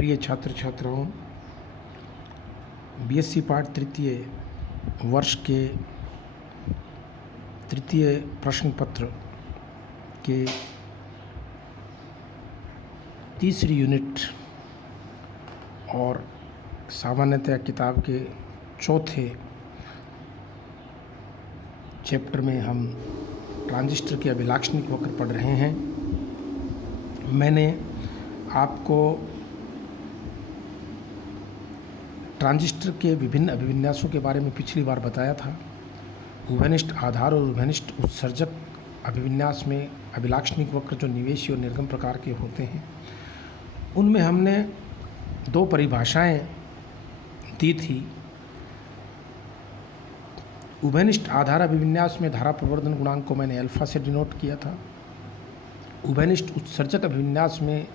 प्रिय छात्र छात्राओं, बीएससी पाठ तृतीय वर्ष के तृतीय प्रश्न पत्र के तीसरी यूनिट और सामान्यतः किताब के चौथे चैप्टर में हम ट्रांजिस्टर के अभिलाक्षणिक वक्र पढ़ रहे हैं। मैंने आपको ट्रांजिस्टर के विभिन्न अभिविन्यासों के बारे में पिछली बार बताया था। उभयनिष्ठ आधार और उभयनिष्ठ उत्सर्जक अभिविन्यास में अभिलाक्षणिक वक्र जो निवेशी और निर्गम प्रकार के होते हैं, उनमें हमने दो परिभाषाएं दी थी। उभयनिष्ठ आधार अभिविन्यास में धारा प्रवर्धन गुणांक को मैंने अल्फा से डिनोट किया था। उभयनिष्ठ उत्सर्जक अभिविन्यास में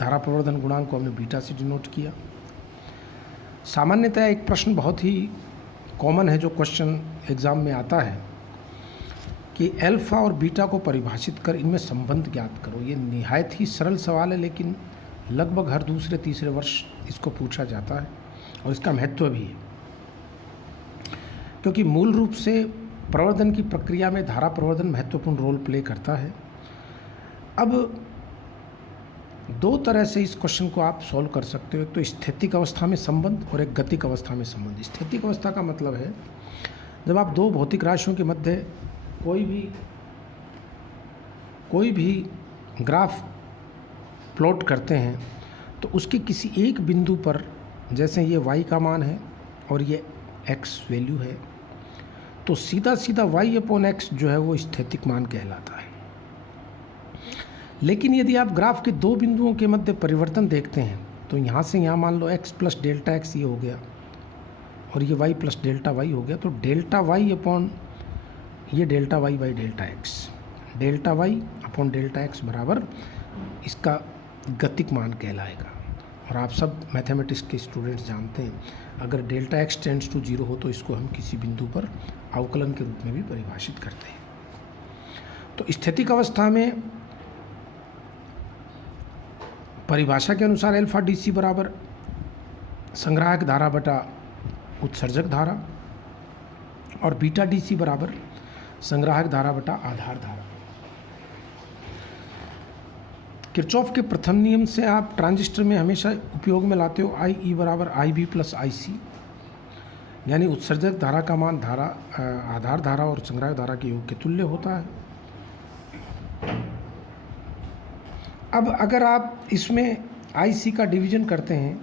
धारा प्रवर्धन गुणांक को हमने बीटा से डिनोट किया। सामान्यतः एक प्रश्न बहुत ही कॉमन है जो क्वेश्चन एग्ज़ाम में आता है कि अल्फ़ा और बीटा को परिभाषित कर इनमें संबंध ज्ञात करो। ये निहायत ही सरल सवाल है, लेकिन लगभग हर दूसरे तीसरे वर्ष इसको पूछा जाता है और इसका महत्व भी है, क्योंकि मूल रूप से प्रवर्धन की प्रक्रिया में धारा प्रवर्धन महत्वपूर्ण रोल प्ले करता है। अब दो तरह से इस क्वेश्चन को आप सॉल्व कर सकते हो। एक तो स्थितिक अवस्था में संबंध और एक गतिक अवस्था में संबंध। स्थितिक अवस्था का मतलब है जब आप दो भौतिक राशियों के मध्य कोई भी ग्राफ प्लॉट करते हैं तो उसके किसी एक बिंदु पर, जैसे ये y का मान है और ये x वैल्यू है, तो सीधा सीधा y/x जो है वो स्थितिक मान कहलाता है। लेकिन यदि आप ग्राफ के दो बिंदुओं के मध्य परिवर्तन देखते हैं तो यहाँ से यहाँ मान लो x प्लस डेल्टा x ये हो गया और ये y प्लस डेल्टा y हो गया, तो डेल्टा y अपॉन ये delta y by delta x, delta y upon delta x बराबर इसका गतिक मान कहलाएगा। और आप सब मैथमेटिक्स के स्टूडेंट्स जानते हैं, अगर डेल्टा x टेंड्स टू 0 हो तो इसको हम किसी बिंदु पर अवकलन के रूप में भी परिभाषित करते हैं। तो स्थितिक अवस्था में परिभाषा के अनुसार अल्फा डीसी बराबर संग्राहक धारा बटा उत्सर्जक धारा और बीटा डीसी बराबर संग्राहक धारा बटा आधार धारा। किरचॉफ के प्रथम नियम से आप ट्रांजिस्टर में हमेशा उपयोग में लाते हो आई ई बराबर आई बी प्लस आई सी, यानी उत्सर्जक धारा का मान आधार धारा और संग्राहक धारा के योग के तुल्य होता है। अब अगर आप इसमें आई सी का डिवीजन करते हैं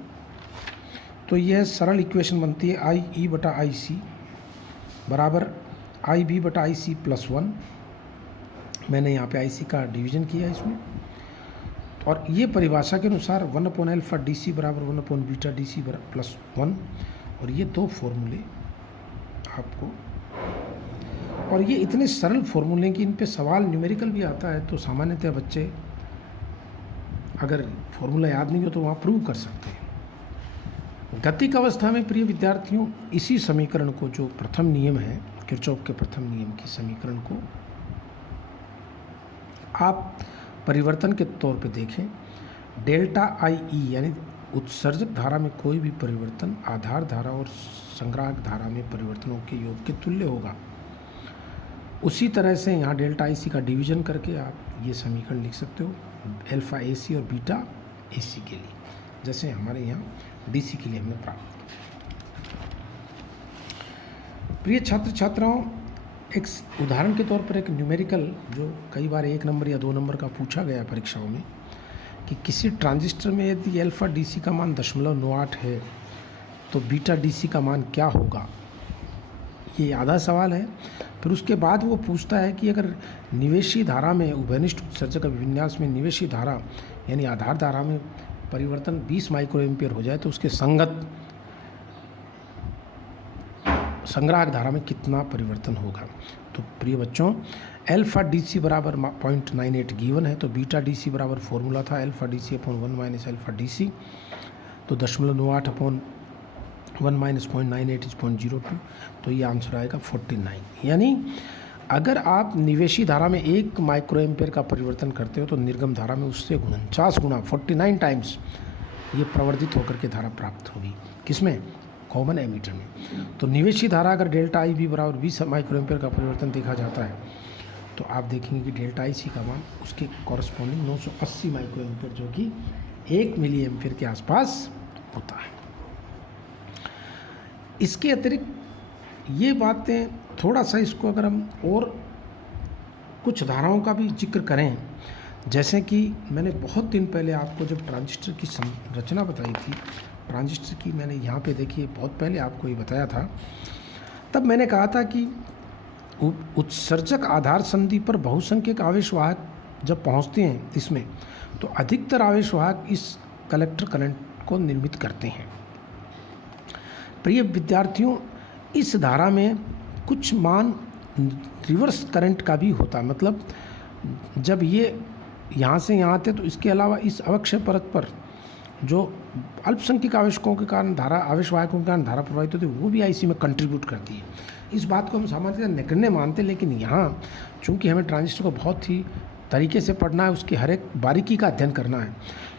तो यह सरल इक्वेशन बनती है आई ई बटा आई सी बराबर आई बी बटा आई सी प्लस 1। मैंने यहाँ पे आई सी का डिवीजन किया इसमें, और ये परिभाषा के अनुसार 1/अल्फा डी सी बराबर 1/बीटा डी सी प्लस 1। और ये दो फॉर्मूले आपको, और ये इतने सरल फॉर्मूले कि इन पे सवाल न्यूमेरिकल भी आता है, तो सामान्यतः बच्चे अगर फॉर्मूला याद नहीं हो तो वहाँ प्रूव कर सकते हैं। गतिक अवस्था में प्रिय विद्यार्थियों, इसी समीकरण को, जो प्रथम नियम है किरचॉफ के प्रथम नियम की समीकरण को आप परिवर्तन के तौर पे देखें। डेल्टा आई ई यानी उत्सर्जक धारा में कोई भी परिवर्तन आधार धारा और संग्राहक धारा में परिवर्तनों के योग के तुल्य होगा। उसी तरह से यहाँ डेल्टा आई सी का डिवीजन करके आप ये समीकरण लिख सकते हो अल्फा ए सी और बीटा ए सी के लिए, जैसे हमारे यहाँ डी सी के लिए हमने प्राप्त किया। प्रिय छात्र छात्राओं, एक उदाहरण के तौर पर एक न्यूमेरिकल जो कई बार 1 नंबर या 2 नंबर का पूछा गया परीक्षाओं में, कि किसी ट्रांजिस्टर में यदि अल्फा डी सी का मान 0.98 है तो बीटा डी सी का मान क्या होगा। ये आधा सवाल है। फिर उसके बाद वो पूछता है कि अगर निवेशी धारा में उभयनिष्ठ उत्सर्जक अभिविन्यास में निवेशी धारा यानी आधार धारा में परिवर्तन 20 माइक्रो एम्पियर हो जाए तो उसके संगत संग्राहक धारा में कितना परिवर्तन होगा। तो प्रिय बच्चों, अल्फा डी सी बराबर 0.98 गिवन है, तो बीटा डी सी बराबर फॉर्मूला था alpha D C upon 1 minus alpha D C, तो 0.98 अपॉन 1 माइनस 0.98 इज 0.02, तो ये आंसर आएगा 49। यानी अगर आप निवेशी धारा में 1 माइक्रो एम्पेयर का परिवर्तन करते हो तो निर्गम धारा में उससे 49 गुना 49 टाइम्स ये प्रवर्धित होकर के धारा प्राप्त होगी। किसमें? कॉमन एमीटर में। तो निवेशी धारा अगर डेल्टा आई बी बराबर 20 माइक्रोएम्पियर का परिवर्तन देखा जाता है तो आप देखेंगे कि डेल्टा आई सी का मान उसके कॉरस्पॉन्डिंग 980 माइक्रोएम्पियर जो कि 1 मिली एम्पियर के आसपास होता है। इसके अतिरिक्त ये बातें थोड़ा सा इसको अगर हम और कुछ धाराओं का भी जिक्र करें, जैसे कि मैंने बहुत दिन पहले आपको जब ट्रांजिस्टर की संरचना बताई थी, ट्रांजिस्टर की मैंने यहाँ पे देखिए बहुत पहले आपको ये बताया था, तब मैंने कहा था कि उत्सर्जक आधार संधि पर बहुसंख्यक आवेशवाहक जब पहुँचते हैं इसमें, तो अधिकतर आवेशवाहक इस कलेक्टर करंट को निर्मित करते हैं। प्रिय विद्यार्थियों, इस धारा में कुछ मान रिवर्स करंट का भी होता है, मतलब जब ये यहाँ से यहाँ आते तो इसके अलावा इस अवक्षय परत पर जो अल्पसंख्यक आवेशकों के कारण धारा आवेशवाहकों के कारण धारा प्रभावित होती है वो भी आईसी में कंट्रीब्यूट करती है। इस बात को हम सामान्यतः नगण्य मानते हैं, लेकिन यहाँ चूँकि हमें ट्रांजिस्टर को बहुत ही तरीके से पढ़ना है, उसकी हर एक बारीकी का अध्ययन करना है,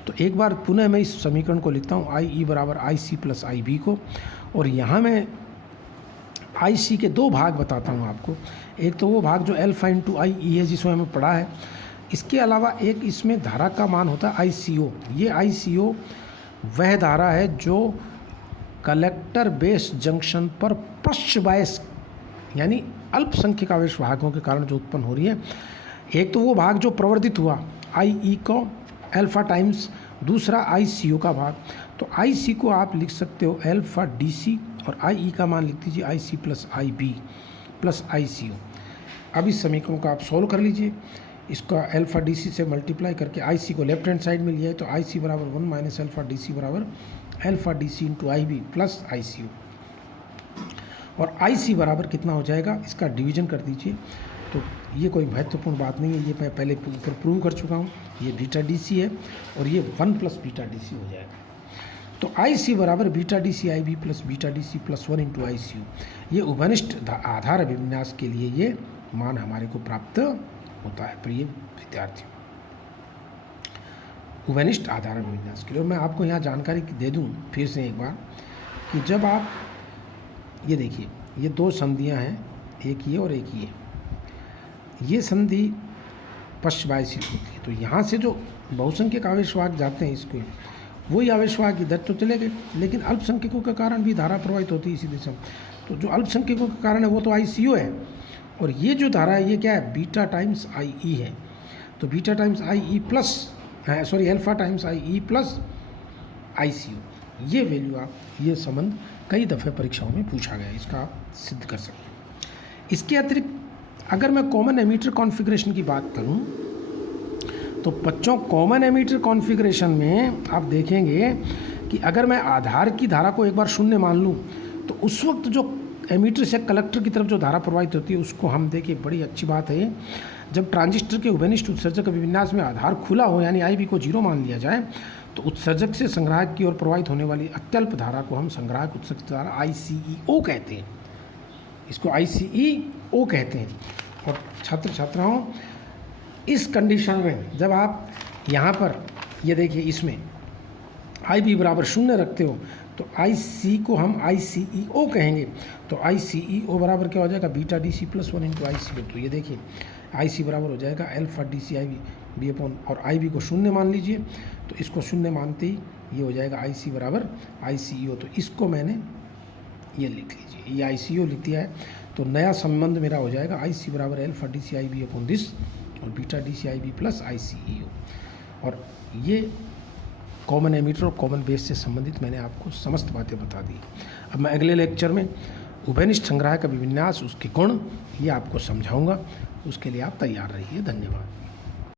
तो एक बार पुनः मैं इस समीकरण को लिखता हूँ आई ई बराबर आई सी प्लस आई बी को, और यहाँ मैं आई सी के दो भाग बताता हूँ आपको। एक तो वो भाग जो एल्फा इंटू आई ई है जिसमें हमें पढ़ा है, इसके अलावा एक इसमें धारा का मान होता है आई सी ओ। ये आई सी ओ वह धारा है जो कलेक्टर बेस जंक्शन पर पश्च बायस यानी अल्पसंख्यक आवेशवाहकों के कारण जो उत्पन्न हो रही है। एक तो वो भाग जो प्रवर्धित हुआ आई ई को एल्फा टाइम्स, दूसरा आई सी ओ का भाग। तो आई सी को आप लिख सकते हो एल्फा डी सी और आई ई का मान लिख दीजिए आई सी प्लस आई बी प्लस आई सी ओ। अब इस समीकरण को आप सॉल्व कर लीजिए, इसका एल्फा डी सी से मल्टीप्लाई करके आई सी को लेफ्ट हैंड साइड में लिया है, तो आई सी बराबर 1 माइनस एल्फा डी सी बराबर एल्फा डी सी इंटू आई बी प्लस आई सी ओ। और आई सी बराबर कितना हो जाएगा, इसका डिवीजन कर दीजिए। तो ये कोई महत्वपूर्ण बात नहीं है, ये मैं पहले प्रूव कर चुका हूँ। ये बीटा डी सी है और ये 1 प्लस बीटा डी सी हो जाएगा। तो आई सी बराबर beta D C I B plus beta D C plus 1 into I C U. ये उभयनिष्ठ आधार अभिविन्यास के लिए ये मान हमारे को प्राप्त होता है। प्रिय विद्यार्थियों, उभयनिष्ठ आधार अभिविन्यास के लिए मैं आपको यहाँ जानकारी दे दूँ फिर से एक बार कि जब आप ये देखिए, ये दो संधियाँ हैं, एक ये और एक ये संधि पश्च बायसित होती है। तो यहाँ से जो बहुसंख्यक आवेशवाहक जाते हैं इसको, वही आवेशवाहक इधर तो चले गए, लेकिन अल्पसंख्यकों के कारण भी धारा प्रवाहित होती है इसी दिशा में। तो जो अल्पसंख्यकों के कारण है वो तो आई सी ओ है, और ये जो धारा है ये क्या है, बीटा टाइम्स आई ई है। तो beta times I E plus alpha times I ई प्लस आई सी ओ। ये वैल्यू आप, ये संबंध कई दफ़े परीक्षाओं में पूछा गया है, इसका आप सिद्ध कर सकते हैं। इसके अतिरिक्त अगर मैं कॉमन एमीटर कॉन्फ़िगरेशन की बात करूं, तो बच्चों कॉमन एमीटर कॉन्फ़िगरेशन में आप देखेंगे कि अगर मैं आधार की धारा को एक बार शून्य मान लूं, तो उस वक्त जो एमीटर से कलेक्टर की तरफ जो धारा प्रवाहित होती है उसको हम देखिए, बड़ी अच्छी बात है, जब ट्रांजिस्टर के उभयनिष्ठ उत्सर्जक अभिविन्यास में आधार खुला हो यानी आई बी को 0 मान लिया जाए, तो उत्सर्जक से संग्राहक की ओर प्रवाहित होने वाली अत्यल्प धारा को हम संग्राहक उत्सर्जक धारा आई सी ई ओ कहते हैं। इसको आई सी ई ओ कहते हैं। और छात्र छात्राओं, इस कंडीशन में जब आप यहाँ पर ये देखिए, इसमें आई बी बराबर 0 रखते हो तो आई सी को हम आई सी ई ओ कहेंगे। तो आई सी ई ओ बराबर क्या हो जाएगा, beta D C plus 1 into I C O. तो ये देखिए आई सी बराबर हो जाएगा alpha D C I B upon, और आई बी को 0 मान लीजिए, तो इसको 0 मानते ही ये हो जाएगा आई सी बराबर आई सी ई ओ। तो इसको मैंने ये लिख लीजिए, ये आई सी ओ लिख दिया है। तो नया संबंध मेरा हो जाएगा आई सी बराबर alpha D C I B upon this और beta D C I B plus I C E O. और ये कॉमन एमीटर और कॉमन बेस से संबंधित मैंने आपको समस्त बातें बता दी। अब मैं अगले लेक्चर में उभयनिष्ठ संग्राहक अभिविन्यास, उसके गुण, ये आपको समझाऊंगा। उसके लिए आप तैयार रहिए। धन्यवाद।